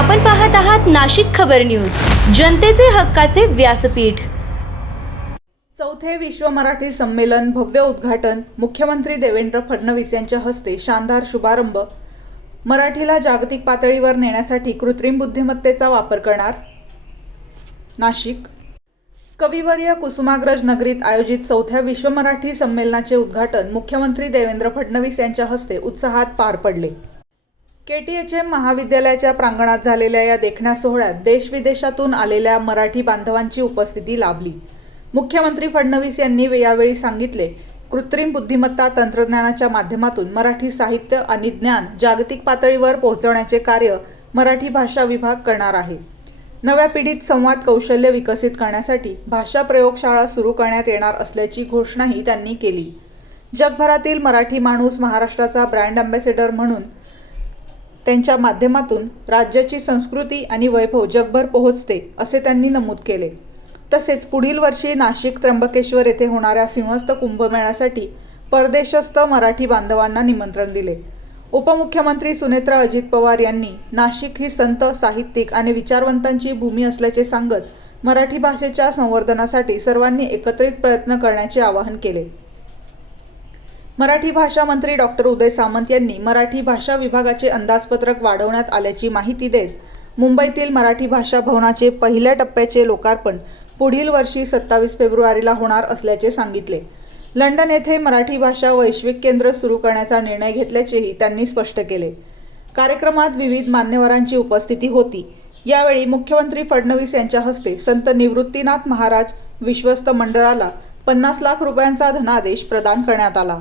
आपण पाहत आहात नाशिक खबर न्यूज, जनतेचे हक्काचे व्यासपीठ। चौथे विश्व मराठी संमेलन भव्य उद्घाटन, मुख्यमंत्री देवेंद्र फडणवीस यांच्या हस्ते शानदार शुभारंभ। मराठीला जागतिक पातळीवर नेण्यासाठी कृत्रिम बुद्धिमत्तेचा वापर करणार। नाशिक कविवर्य कुसुमाग्रज नगरीत आयोजित चौथ्या विश्व मराठी संमेलनाचे उद्घाटन मुख्यमंत्री देवेंद्र फडणवीस यांच्या हस्ते उत्साहात पार पडले। KTHM महाविद्यालयाच्या प्रांगणात झालेल्या या देखण्या सोहळ्यात देश-विदेशातून आलेल्या मराठी बांधवांची उपस्थिती लाभली। मुख्यमंत्री फडणवीस यांनी यावेळी सांगितले, कृत्रिम बुद्धिमत्ता तंत्रज्ञानाच्या माध्यमातून मराठी साहित्य आणि ज्ञान जागतिक पातळीवर पोहोचवण्याचे कार्य मराठी भाषा विभाग करणार आहे। नव्या पिढीत संवाद कौशल्य विकसित करण्यासाठी भाषा प्रयोगशाळा सुरू करण्यात येणार असल्याची घोषणाही त्यांनी केली। जगभरातील मराठी माणूस महाराष्ट्राचा ब्रँड अँबॅसेडर म्हणून त्यांच्या माध्यमातून राज्याची संस्कृती आणि वैभव जगभर पोहोचते, असे त्यांनी नमूद केले। तसेच पुढील वर्षी नाशिक त्र्यंबकेश्वर येथे होणाऱ्या सिंहस्थ कुंभमेळ्यासाठी परदेशस्थ मराठी बांधवांना निमंत्रण दिले। उपमुख्यमंत्री सुनेत्रा अजित पवार यांनी नाशिक ही संत, साहित्यिक आणि विचारवंतांची भूमी असल्याचे सांगत मराठी भाषेच्या संवर्धनासाठी सर्वांनी एकत्रित प्रयत्न करण्याचे आवाहन केले। मराठी भाषा मंत्री डॉ. उदय सामंत यांनी मराठी भाषा विभागाचे अंदाजपत्रक वाढवण्यात आल्याची माहिती देत मुंबईतील मराठी भाषा भवनाचे पहिल्या टप्प्याचे लोकार्पण पुढील वर्षी 27 फेब्रुवारीला होणार असल्याचे सांगितले। लंडन येथे मराठी भाषा वैश्विक केंद्र सुरू करण्याचा निर्णय घेतल्याचेही त्यांनी स्पष्ट केले। कार्यक्रमात विविध मान्यवरांची उपस्थिती होती। यावेळी मुख्यमंत्री फडणवीस यांच्या हस्ते संत निवृत्तीनाथ महाराज विश्वस्त मंडळाला 50 लाख रुपयांचा धनादेश प्रदान करण्यात आला।